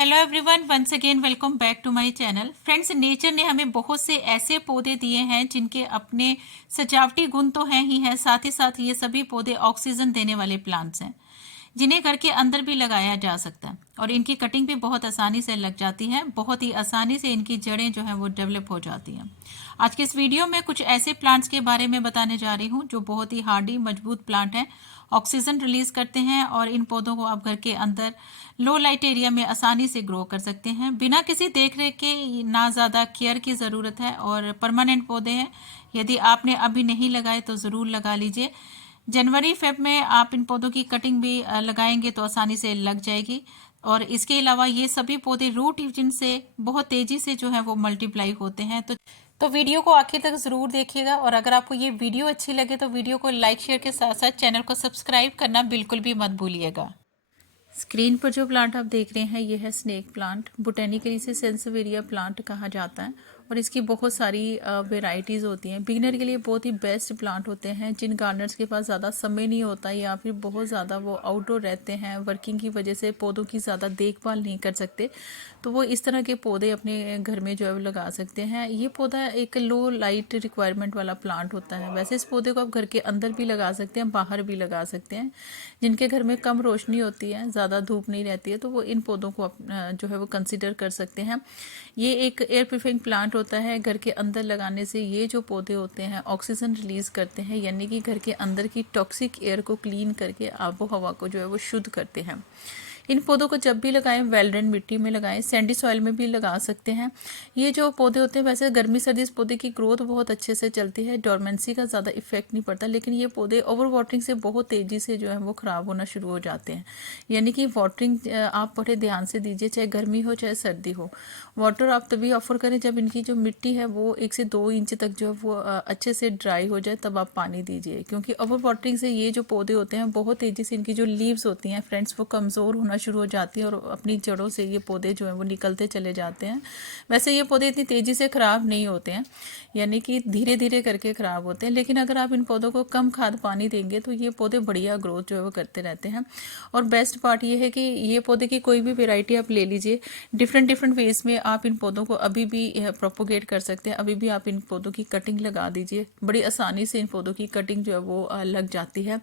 Hello everyone, once again welcome back to my channel. Friends, nature ने हमें बहुत से ऐसे पौधे दिए हैं जिनके अपने सजावटी गुण तो हैं ही हैं, साथ ही साथ ये सभी पौधे ऑक्सीजन देने वाले प्लांट्स हैं जिन्हें घर के अंदर भी लगाया जा सकता है और इनकी कटिंग भी बहुत आसानी से लग जाती है। बहुत ही आसानी से इनकी जड़ें जो हैं वो डेवलप हो जाती हैं। आज के इस वीडियो में कुछ ऐसे प्लांट्स के बारे में बताने जा रही हूँ जो बहुत ही हार्डी मजबूत प्लांट हैं, ऑक्सीजन रिलीज करते हैं और इन पौधों को आप घर के अंदर लो लाइट एरिया में आसानी से ग्रो कर सकते हैं बिना किसी देख रेख के। ना ज़्यादा केयर की ज़रूरत है और परमानेंट पौधे हैं। यदि आपने अभी नहीं लगाए तो ज़रूर लगा लीजिए। जनवरी फेब में आप इन पौधों की कटिंग भी लगाएंगे तो आसानी से लग जाएगी। और इसके अलावा ये सभी पौधे रूट रीजन से बहुत तेजी से जो है वो मल्टीप्लाई होते हैं। तो वीडियो को आखिर तक ज़रूर देखिएगा और अगर आपको ये वीडियो अच्छी लगे तो वीडियो को लाइक शेयर के साथ साथ चैनल को सब्सक्राइब करना बिल्कुल भी मत भूलिएगा। स्क्रीन पर जो प्लांट आप देख रहे हैं ये है स्नेक प्लांट। बोटेनिकली इसे सेंसवेरिया प्लांट कहा जाता है और इसकी बहुत सारी वेराइटीज़ होती हैं। बिगिनर के लिए बहुत ही बेस्ट प्लांट होते हैं। जिन गार्डनर्स के पास ज़्यादा समय नहीं होता या फिर बहुत ज़्यादा वो आउटडोर रहते हैं, वर्किंग की वजह से पौधों की ज़्यादा देखभाल नहीं कर सकते, तो वो इस तरह के पौधे अपने घर में जो है वो लगा सकते हैं। ये पौधा एक लो लाइट रिक्वायरमेंट वाला प्लांट होता है। वैसे इस पौधे को आप घर के अंदर भी लगा सकते हैं, बाहर भी लगा सकते हैं। जिनके घर में कम रोशनी होती है, ज़्यादा धूप नहीं रहती है, तो वो इन पौधों को जो है वो कंसिडर कर सकते हैं। ये एक एयर प्यूरिफाइंग प्लांट होता है। घर के अंदर लगाने से ये जो पौधे होते हैं ऑक्सीजन रिलीज करते हैं, यानी कि घर के अंदर की टॉक्सिक एयर को क्लीन करके आबो हवा को जो है वो शुद्ध करते हैं। इन पौधों को जब भी लगाएं वेल ड्रेन मिट्टी में लगाएं, सैंडी सॉइल में भी लगा सकते हैं। ये जो पौधे होते हैं वैसे गर्मी सर्दी इस पौधे की ग्रोथ बहुत अच्छे से चलती है, डोरमेंसी का ज़्यादा इफेक्ट नहीं पड़ता, लेकिन ये पौधे ओवर वाटरिंग से बहुत तेज़ी से जो है वो ख़राब होना शुरू हो जाते हैं। यानी कि वाटरिंग आप बड़े ध्यान से दीजिए, चाहे गर्मी हो चाहे सर्दी हो। वाटर आप तभी ऑफर करें जब इनकी जो मिट्टी है वो 1 से 2 इंच तक जो है वो अच्छे से ड्राई हो जाए, तब आप पानी दीजिए। क्योंकि ओवर वाटरिंग से ये जो पौधे होते हैं बहुत तेज़ी से इनकी जो लीव्स होती हैं फ्रेंड्स वो कमज़ोर होना शुरू हो जाती है और अपनी जड़ों से ये पौधे जो हैं वो निकलते चले जाते हैं। वैसे ये पौधे इतनी तेज़ी से ख़राब नहीं होते हैं, यानी कि धीरे धीरे करके ख़राब होते हैं, लेकिन अगर आप इन पौधों को कम खाद पानी देंगे तो ये पौधे बढ़िया ग्रोथ जो है वो करते रहते हैं। और बेस्ट पार्ट ये है कि ये पौधे की कोई भी वेराइटी आप ले लीजिए, डिफरेंट डिफरेंट वेज में आप इन पौधों को अभी भी प्रोपोगेट कर सकते हैं। अभी भी आप इन पौधों की कटिंग लगा दीजिए, बड़ी आसानी से इन पौधों की कटिंग जो है वो लग जाती है।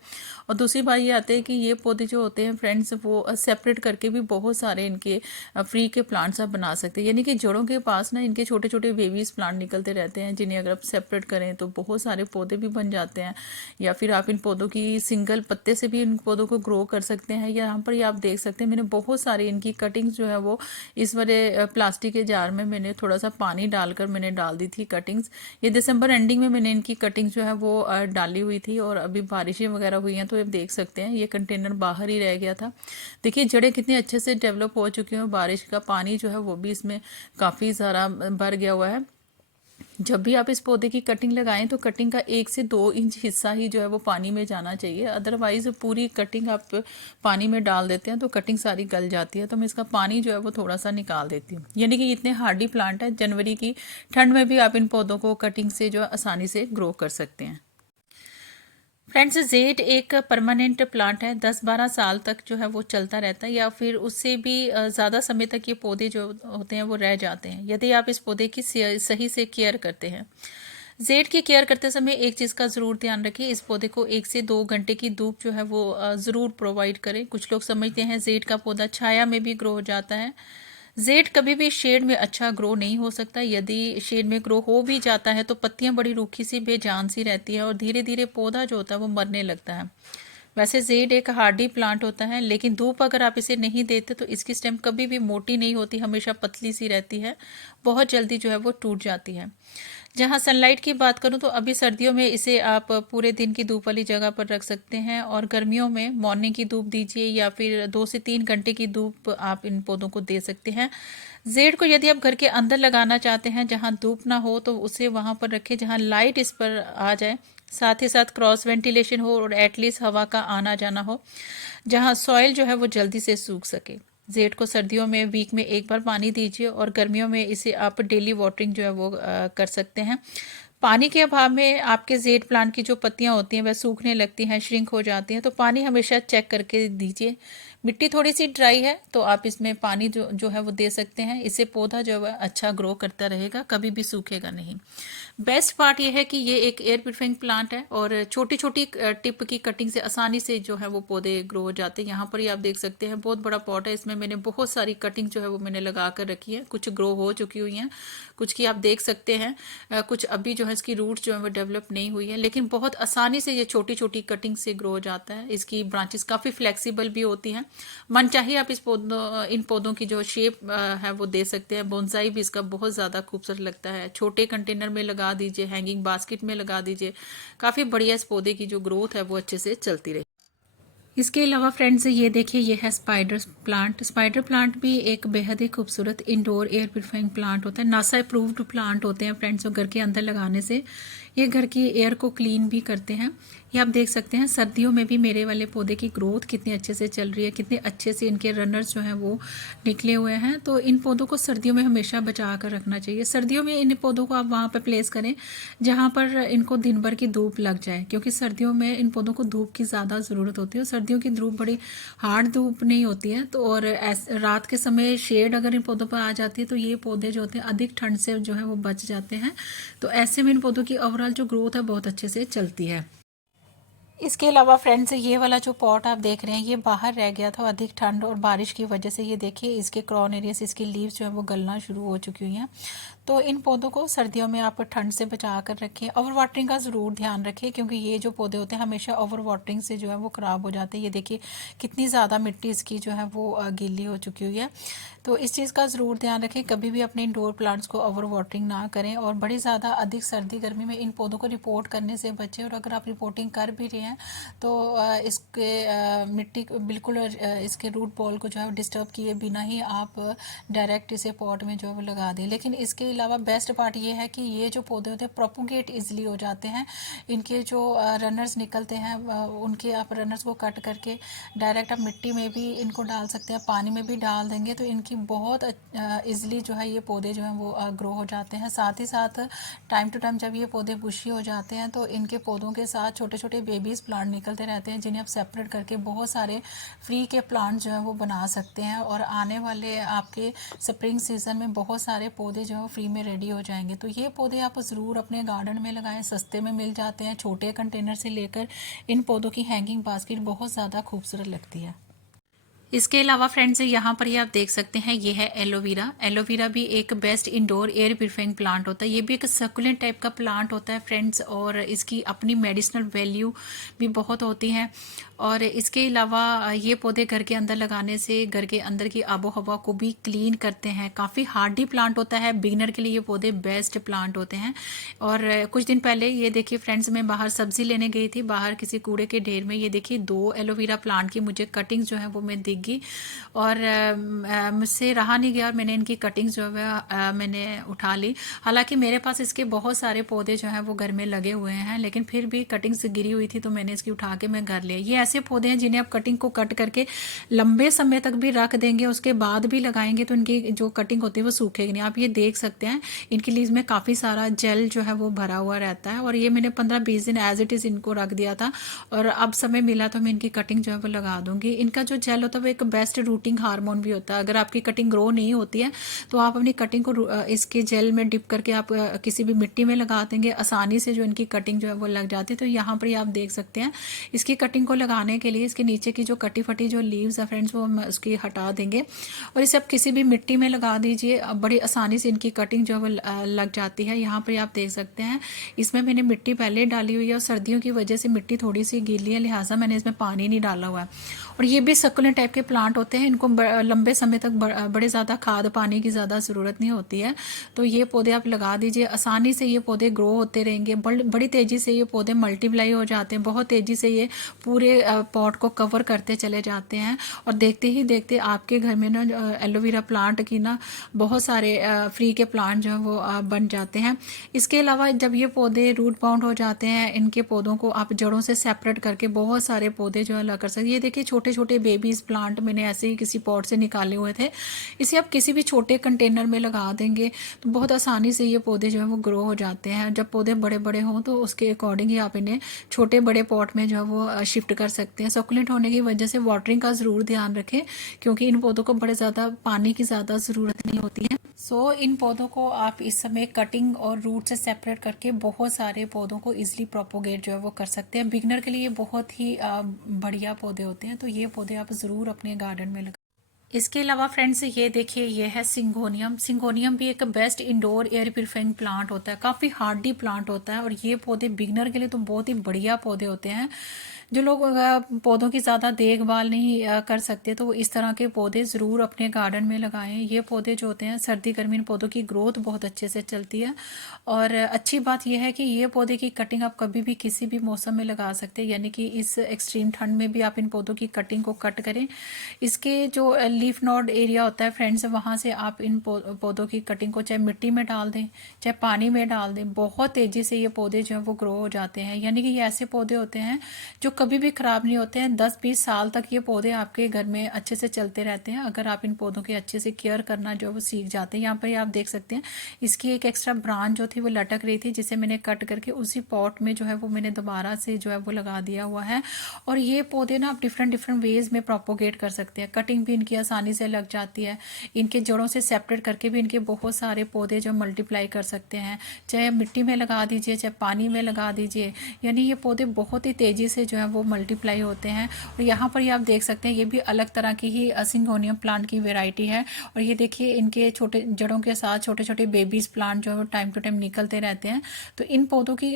और दूसरी बात ये आती है कि ये पौधे जो होते हैं फ्रेंड्स वो सेपरेट करके भी बहुत सारे इनके फ्री के प्लांट्स आप बना सकते हैं। यानी कि जड़ों के पास ना इनके छोटे छोटे बेबीज प्लांट निकलते रहते हैं, जिन्हें अगर आप सेपरेट करें तो बहुत सारे पौधे भी बन जाते हैं। या फिर आप इन पौधों की सिंगल पत्ते से भी इन पौधों को ग्रो कर सकते हैं। यहाँ पर ये आप देख सकते हैं मैंने बहुत सारी इनकी कटिंग्स जो है वो इस वाले प्लास्टिक के जार में मैंने थोड़ा सा पानी डालकर मैंने डाल दी थी कटिंग्स। ये दिसंबर एंडिंग में मैंने इनकी कटिंग्स जो है वो डाली हुई थी और अभी बारिशें वगैरह हुई हैं तो आप देख सकते हैं ये कंटेनर बाहर ही रह गया था। देखिए जड़ें कितनी अच्छे से डेवलप हो चुकी हैं, बारिश का पानी जो है वो भी इसमें काफ़ी सारा भर गया हुआ है। जब भी आप इस पौधे की कटिंग लगाएं तो कटिंग का 1 से 2 इंच हिस्सा ही जो है वो पानी में जाना चाहिए, अदरवाइज पूरी कटिंग आप पानी में डाल देते हैं तो कटिंग सारी गल जाती है। तो मैं इसका पानी जो है वो थोड़ा सा निकाल देती हूँ। यानी कि इतने हार्डी प्लांट है, जनवरी की ठंड में भी आप इन पौधों को कटिंग से जो आसानी से ग्रो कर सकते हैं। फ्रेंड्स, जेड एक परमानेंट प्लांट है, 10-12 साल तक जो है वो चलता रहता है या फिर उससे भी ज़्यादा समय तक ये पौधे जो होते हैं वो रह जाते हैं यदि आप इस पौधे की सही से केयर करते हैं। जेड की केयर करते समय एक चीज़ का ज़रूर ध्यान रखें, इस पौधे को 1 से 2 घंटे की धूप जो है वो ज़रूर प्रोवाइड करें। कुछ लोग समझते हैं जेड का पौधा छाया में भी ग्रो हो जाता है। जेड कभी भी शेड में अच्छा ग्रो नहीं हो सकता। यदि शेड में ग्रो हो भी जाता है तो पत्तियां बड़ी रूखी सी बेजान सी रहती है और धीरे धीरे पौधा जो होता है वो मरने लगता है। वैसे जेड एक हार्डी प्लांट होता है, लेकिन धूप अगर आप इसे नहीं देते तो इसकी स्टेम कभी भी मोटी नहीं होती, हमेशा पतली सी रहती है, बहुत जल्दी जो है वो टूट जाती है। जहाँ सनलाइट की बात करूँ तो अभी सर्दियों में इसे आप पूरे दिन की धूप वाली जगह पर रख सकते हैं और गर्मियों में मॉर्निंग की धूप दीजिए या फिर 2 से 3 घंटे की धूप आप इन पौधों को दे सकते हैं। जेड को यदि आप घर के अंदर लगाना चाहते हैं जहाँ धूप ना हो तो उसे वहाँ पर रखें जहाँ लाइट इस पर आ जाए, साथ ही साथ क्रॉस वेंटिलेशन हो और एटलीस्ट हवा का आना जाना हो, जहाँ सॉइल जो है वो जल्दी से सूख सके। जेड को सर्दियों में वीक में 1 बार पानी दीजिए और गर्मियों में इसे आप डेली वाटरिंग जो है वो कर सकते हैं। पानी के अभाव में आपके जेड प्लांट की जो पत्तियां होती हैं वह सूखने लगती हैं, श्रिंक हो जाती हैं, तो पानी हमेशा चेक करके दीजिए। मिट्टी थोड़ी सी ड्राई है तो आप इसमें पानी जो जो है वो दे सकते हैं। इससे पौधा जो है अच्छा ग्रो करता रहेगा, कभी भी सूखेगा नहीं। बेस्ट पार्ट ये है कि ये एक एयर प्यूरिफाइंग प्लांट है और छोटी छोटी टिप की कटिंग से आसानी से जो है वो पौधे ग्रो हो जाते हैं। यहाँ पर ही आप देख सकते हैं बहुत बड़ा पॉट है, इसमें मैंने बहुत सारी कटिंग जो है वो मैंने लगा कर रखी है। कुछ ग्रो हो चुकी हुई हैं, कुछ की आप देख सकते हैं कुछ अभी जो है इसकी रूट जो है वो डेवलप नहीं हुई है, लेकिन बहुत आसानी से ये छोटी छोटी कटिंग से ग्रो हो जाता है। इसकी ब्रांचेस काफ़ी फ्लेक्सिबल भी होती हैं। मन चाहिए आप इन पौधों की जो शेप है वो दे सकते हैं। बोनसाई भी इसका बहुत ज़्यादा खूबसूरत लगता है। छोटे कंटेनर में लगा दीजिए, हैंगिंग बास्केट में लगा दीजिए, काफ़ी बढ़िया इस पौधे की जो ग्रोथ है वो अच्छे से चलती रहे। इसके अलावा फ्रेंड्स ये देखिए, ये है स्पाइडर प्लांट। स्पाइडर प्लांट भी एक बेहद ही खूबसूरत इंडोर एयर प्यूरिफाइंग प्लांट होता है। नासा अप्रूव्ड प्लांट होते हैं फ्रेंड्स, और घर के अंदर लगाने से ये घर की एयर को क्लीन भी करते हैं। ये आप देख सकते हैं सर्दियों में भी मेरे वाले पौधे की ग्रोथ कितने अच्छे से चल रही है, कितने अच्छे से इनके रनर्स जो हैं वो निकले हुए हैं। तो इन पौधों को सर्दियों में हमेशा बचा कर रखना चाहिए। सर्दियों में इन पौधों को आप वहाँ पर प्लेस करें जहाँ पर इनको दिन भर की धूप लग जाए, क्योंकि सर्दियों में इन पौधों को धूप की ज़्यादा ज़रूरत होती है। और सर्दियों की धूप बड़ी हार्ड धूप नहीं होती है, तो और रात के समय शेड अगर इन पौधों पर आ जाती है तो ये पौधे जो होते हैं अधिक ठंड से जो है वो बच जाते हैं। तो ऐसे में इन पौधों की ओवरऑल जो ग्रोथ है बहुत अच्छे से चलती है। इसके अलावा फ्रेंड्स ये वाला जो पॉट आप देख रहे हैं ये बाहर रह गया था अधिक ठंड और बारिश की वजह से। ये देखिए इसके क्रॉन एरिया से इसकी लीव्स जो है वो गलना शुरू हो चुकी हुई हैं। तो इन पौधों को सर्दियों में आप ठंड से बचा कर रखें। ओवर वाटरिंग का ज़रूर ध्यान रखें, क्योंकि ये जो पौधे होते हैं हमेशा ओवर वाटरिंग से जो है वो ख़राब हो जाते हैं। ये देखिए कितनी ज़्यादा मिट्टी इसकी जो है वो गीली हो चुकी हुई है। तो इस चीज़ का ज़रूर ध्यान रखें, कभी भी अपने इंडोर प्लांट्स को ओवर वाटरिंग ना करें और बड़ी ज़्यादा अधिक सर्दी गर्मी में इन पौधों को रिपोर्ट करने से बचें। और अगर आप रिपोर्टिंग कर भी रहे हैं तो इसके मिट्टी बिल्कुल इसके रूट बॉल को जो है डिस्टर्ब किए बिना ही आप डायरेक्ट इसे पॉट में जो है वो लगा दें। लेकिन इसके अलावा बेस्ट पार्ट ये है कि ये जो पौधे होते हैं प्रोपोगेट इजीली हो जाते हैं। इनके जो रनर्स निकलते हैं उनके आप रनर्स को कट करके डायरेक्ट आप मिट्टी में भी इनको डाल सकते हैं, पानी में भी डाल देंगे तो इनकी बहुत ईजिली जो है ये पौधे जो हैं वो ग्रो हो जाते हैं। साथ ही साथ टाइम टू टाइम जब ये पौधे बुशी हो जाते हैं तो इनके पौधों के साथ छोटे छोटे बेबीज़ प्लांट निकलते रहते हैं, जिन्हें आप सेपरेट करके बहुत सारे फ्री के प्लांट जो है वो बना सकते हैं। और आने वाले आपके स्प्रिंग सीजन में बहुत सारे पौधे जो है फ्री में रेडी हो जाएंगे। तो ये पौधे आप ज़रूर अपने गार्डन में लगाएं, सस्ते में मिल जाते हैं। छोटे कंटेनर से लेकर इन पौधों की हैंगिंग बास्केट बहुत ज़्यादा खूबसूरत लगती है। इसके अलावा फ्रेंड्स यहाँ पर ये आप देख सकते हैं ये है एलोवेरा। एलोवेरा भी एक best indoor air purifying plant होता है। ये भी एक सकुलेंट टाइप का प्लांट होता है फ्रेंड्स, और इसकी अपनी मेडिसिनल वैल्यू भी बहुत होती है। और इसके अलावा ये पौधे घर के अंदर लगाने से घर के अंदर की आबो हवा को भी क्लीन करते हैं। काफ़ी हार्डी प्लांट होता है, बिगिनर के लिए ये पौधे बेस्ट प्लांट होते हैं। और कुछ दिन पहले ये देखिए फ्रेंड्स, मैं बाहर सब्जी लेने गई थी, बाहर किसी कूड़े के ढेर में ये देखिए 2 एलोवेरा प्लांट की मुझे कटिंग्स जो है वो मैं दिखी और मुझसे रहा नहीं गया और मैंने इनकी कटिंग्स जो है मैंने उठा ली। हालांकि मेरे पास इसके बहुत सारे पौधे जो हैं वो घर में लगे हुए हैं, लेकिन फिर भी कटिंग्स गिरी हुई थी तो मैंने इसकी उठा के मैं घर ले। ये ऐसे पौधे हैं जिन्हें आप कटिंग को कट करके लंबे समय तक भी रख देंगे, उसके बाद भी लगाएंगे तो इनकी जो कटिंग होती है वो सूखेगी नहीं। आप ये देख सकते हैं इनकी लीव्स में काफ़ी सारा जेल जो है वो भरा हुआ रहता है। और ये मैंने 15-20 दिन एज इट इज़ इनको रख दिया था और अब समय मिला तो मैं इनकी कटिंग जो है वो लगा दूंगी। इनका जो जेल होता है वो एक बेस्ट रूटिंग हार्मोन भी होता है। अगर आपकी कटिंग ग्रो नहीं होती है तो आप अपनी कटिंग को इसके जेल में डिप करके आप किसी भी मिट्टी में लगा देंगे, आसानी से जो इनकी कटिंग जो है वो लग जाती है। तो यहाँ पर आप देख सकते हैं इसकी कटिंग को लगाने के लिए इसके नीचे की जो कटी फटी जो लीव्स है फ्रेंड्स वो हम उसकी हटा देंगे और इसे आप किसी भी मिट्टी में लगा दीजिए। बड़ी आसानी से इनकी कटिंग जो है वो लग जाती है। यहाँ पर आप देख सकते हैं इसमें मैंने मिट्टी पहले डाली हुई है और सर्दियों की वजह से मिट्टी थोड़ी सी गीली है, लिहाजा मैंने इसमें पानी नहीं डाला हुआ है। और ये भी सकुलेंट टाइप के प्लांट होते हैं, इनको लंबे समय तक बड़े ज़्यादा खाद पानी की ज़्यादा ज़रूरत नहीं होती है। तो ये पौधे आप लगा दीजिए, आसानी से ये पौधे ग्रो होते रहेंगे। बड़ी तेज़ी से ये पौधे मल्टीप्लाई हो जाते हैं, बहुत तेज़ी से ये पूरे पॉट को कवर करते चले जाते हैं और देखते ही देखते आपके घर में ना एलोवेरा प्लांट की ना बहुत सारे फ्री के प्लांट जो है वो बन जाते हैं। इसके अलावा जब ये पौधे रूट बाउंड हो जाते हैं, इनके पौधों को आप जड़ों से सेपरेट करके बहुत सारे पौधे जो है लगा कर सकते हैं। ये देखिए छोटे छोटे बेबीज प्लांट प्लांट मैंने ऐसे ही किसी पॉट से निकाले हुए थे। इसे आप किसी भी छोटे कंटेनर में लगा देंगे तो बहुत आसानी से ये पौधे जो है वो ग्रो हो जाते हैं। जब पौधे बड़े बड़े हों तो उसके अकॉर्डिंग ही आप इन्हें छोटे बड़े पॉट में जो है वो शिफ्ट कर सकते हैं। सकुलेंट होने की वजह से वाटरिंग का ज़रूर ध्यान रखें, क्योंकि इन पौधों को बड़े ज़्यादा पानी की ज़्यादा ज़रूरत नहीं होती है। इन पौधों को आप इस समय कटिंग और रूट से सेपरेट करके बहुत सारे पौधों को इजीली प्रोपोगेट जो है वो कर सकते हैं। बिगनर के लिए ये बहुत ही बढ़िया पौधे होते हैं, तो ये पौधे आप ज़रूर अपने गार्डन में लगाएं। इसके अलावा फ्रेंड्स ये देखिए, ये है सिंगोनियम। सिंगोनियम भी एक best indoor air purifying plant होता है, काफ़ी हार्डी प्लांट होता है, और ये पौधे बिगनर के लिए तो बहुत ही बढ़िया पौधे होते हैं। जो लोग पौधों की ज़्यादा देखभाल नहीं कर सकते तो वो इस तरह के पौधे ज़रूर अपने गार्डन में लगाएं। ये पौधे जो होते हैं सर्दी गर्मी इन पौधों की ग्रोथ बहुत अच्छे से चलती है। और अच्छी बात यह है कि ये पौधे की कटिंग आप कभी भी किसी भी मौसम में लगा सकते हैं, यानी कि इस एक्सट्रीम ठंड में भी आप इन पौधों की कटिंग को कट करें। इसके जो लीफ नोड एरिया होता है फ्रेंड्स, वहाँ से आप इन पौधों की कटिंग को चाहे मिट्टी में डाल दें चाहे पानी में डाल दें, बहुत तेज़ी से ये पौधे जो हैं वो ग्रो हो जाते हैं। यानी कि ये ऐसे पौधे होते हैं जो कभी भी ख़राब नहीं होते हैं। 10-20 साल तक ये पौधे आपके घर में अच्छे से चलते रहते हैं, अगर आप इन पौधों के अच्छे से केयर करना जो है वो सीख जाते हैं। यहाँ पर आप देख सकते हैं इसकी एक एक्स्ट्रा ब्रांच जो थी वो लटक रही थी, जिसे मैंने कट करके उसी पॉट में जो है वो मैंने दोबारा से जो है वो लगा दिया हुआ है। और ये पौधे ना आप डिफरेंट वेज में प्रोपोगेट कर सकते हैं। कटिंग भी इनकी आसानी से लग जाती है, इनके जड़ों से सेपरेट करके भी इनके बहुत सारे पौधे जो मल्टीप्लाई कर सकते हैं। चाहे मिट्टी में लगा दीजिए चाहे पानी में लगा दीजिए, यानी ये पौधे बहुत ही तेज़ी से जो है वो मल्टीप्लाई होते हैं। और यहाँ पर ये आप देख सकते हैं ये भी अलग तरह की ही सिंगोनियम प्लांट की वेराइटी है। और ये देखिए इनके छोटे जड़ों के साथ छोटे छोटे बेबीज प्लांट जो है वो टाइम टू टाइम निकलते रहते हैं। तो इन पौधों की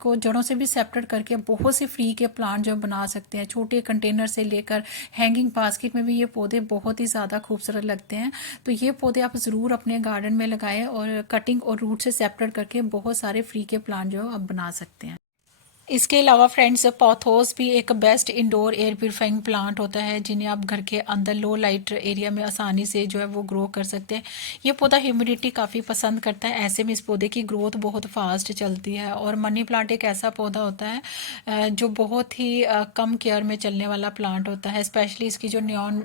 को जड़ों से भी सेपरेट करके बहुत से फ्री के प्लांट जो बना सकते हैं। छोटे कंटेनर से लेकर हैंगिंग बास्केट में भी ये पौधे बहुत ही ज़्यादा खूबसूरत लगते हैं। तो ये पौधे आप ज़रूर अपने गार्डन में लगाएं और कटिंग और रूट से सेपरेट करके बहुत सारे फ्री के प्लांट जो आप बना सकते हैं। इसके अलावा फ्रेंड्स पॉथोस भी एक best indoor air purifying plant होता है, जिन्हें आप घर के अंदर लो लाइट एरिया में आसानी से जो है वो ग्रो कर सकते हैं। ये पौधा ह्यूमिडिटी काफ़ी पसंद करता है, ऐसे में इस पौधे की ग्रोथ बहुत फास्ट चलती है। और मनी प्लांट एक ऐसा पौधा होता है जो बहुत ही कम केयर में चलने वाला प्लांट होता है। स्पेशली इसकी जो न्योन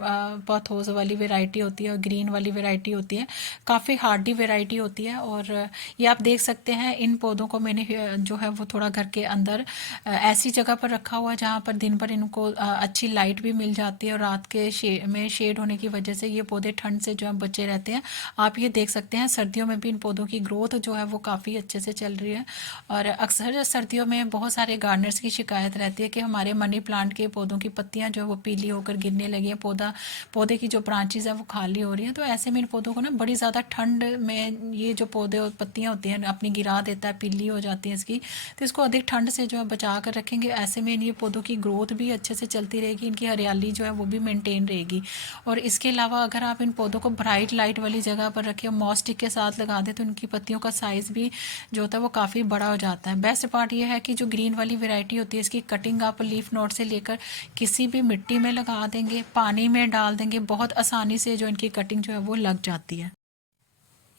पॉथोस वाली वेराइटी होती है और ग्रीन वाली वेराइटी होती है, काफ़ी हार्डी वेराइटी होती है। और ये आप देख सकते हैं इन पौधों को मैंने जो है वो थोड़ा घर के अंदर ऐसी जगह पर रखा हुआ जहाँ पर दिन भर इनको अच्छी लाइट भी मिल जाती है, और रात के शेड होने की वजह से ये पौधे ठंड से जो है बचे रहते हैं। आप ये देख सकते हैं सर्दियों में भी इन पौधों की ग्रोथ जो है वो काफ़ी अच्छे से चल रही है। और अक्सर सर्दियों में बहुत सारे गार्डनर्स की शिकायत रहती है कि हमारे मनी प्लांट के पौधों की पत्तियाँ जो है वो पीली होकर गिरने लगी हैं, पौधे की जो ब्रांचेज है वो खाली हो रही हैं। तो ऐसे में इन पौधों को ना बड़ी ज़्यादा ठंड में ये जो पौधे और पत्तियाँ होती हैं अपनी गिरा देता है, पीली हो जाती है इसकी, तो इसको अधिक ठंड से जो है बचा कर रखेंगे। ऐसे में ये पौधों की ग्रोथ भी अच्छे से चलती रहेगी, इनकी हरियाली जो है वो भी मेंटेन रहेगी। और इसके अलावा अगर आप इन पौधों को ब्राइट लाइट वाली जगह पर रखें और मॉस स्टिक के साथ लगा दें तो इनकी पत्तियों का साइज़ भी जो होता है वो काफ़ी बड़ा हो जाता है। बेस्ट पार्ट ये है कि जो ग्रीन वाली वेराइटी होती है इसकी कटिंग आप लीफ नोड से लेकर किसी भी मिट्टी में लगा देंगे, पानी में डाल देंगे, बहुत आसानी से जो इनकी कटिंग जो है वो लग जाती है।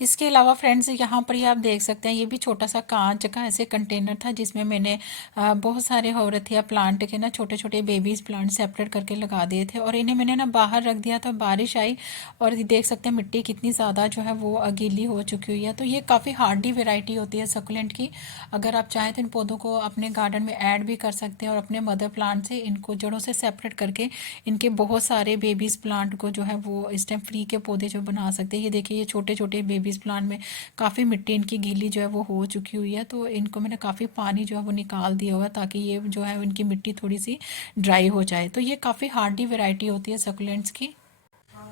इसके अलावा फ्रेंड्स यहाँ पर ही आप देख सकते हैं ये भी छोटा सा कांच का ऐसे कंटेनर था, जिसमें मैंने बहुत सारे होरथिया प्लांट के ना छोटे छोटे बेबीज प्लांट सेपरेट करके लगा दिए थे, और इन्हें मैंने ना बाहर रख दिया तो बारिश आई और देख सकते हैं मिट्टी कितनी ज़्यादा जो है वो गीली हो चुकी हुई है। तो ये काफ़ी हार्डी वेराइटी होती है सकुलेंट की। अगर आप चाहें तो इन पौधों को अपने गार्डन में ऐड भी कर सकते हैं और अपने मदर प्लांट से इनको जड़ों से सेपरेट करके इनके बहुत सारे बेबीज प्लांट को जो है वो इस टाइम फ्री के पौधे जो बना सकते हैं। ये देखिए ये छोटे छोटे बेबीज प्लांट में काफ़ी मिट्टी इनकी गीली जो है वो हो चुकी हुई है, तो इनको मैंने काफ़ी पानी जो है वो निकाल दिया हुआ है ताकि ये जो है इनकी मिट्टी थोड़ी सी ड्राई हो जाए। तो ये काफ़ी हार्डी वैरायटी होती है सकुलेंट्स की।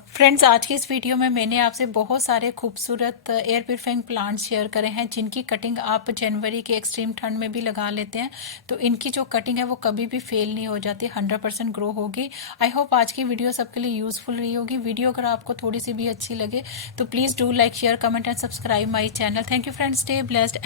फ्रेंड्स आज की इस वीडियो में मैंने आपसे बहुत सारे खूबसूरत एयर प्यूरिफाइंग प्लांट्स शेयर करे हैं, जिनकी कटिंग आप जनवरी के एक्सट्रीम ठंड में भी लगा लेते हैं तो इनकी जो कटिंग है वो कभी भी फेल नहीं हो जाती, 100% ग्रो होगी। आई होप आज की वीडियो सबके लिए यूजफुल रही होगी। वीडियो अगर आपको थोड़ी सी भी अच्छी लगे तो please do like share comment and subscribe my channel. Thank you friends, stay blessed.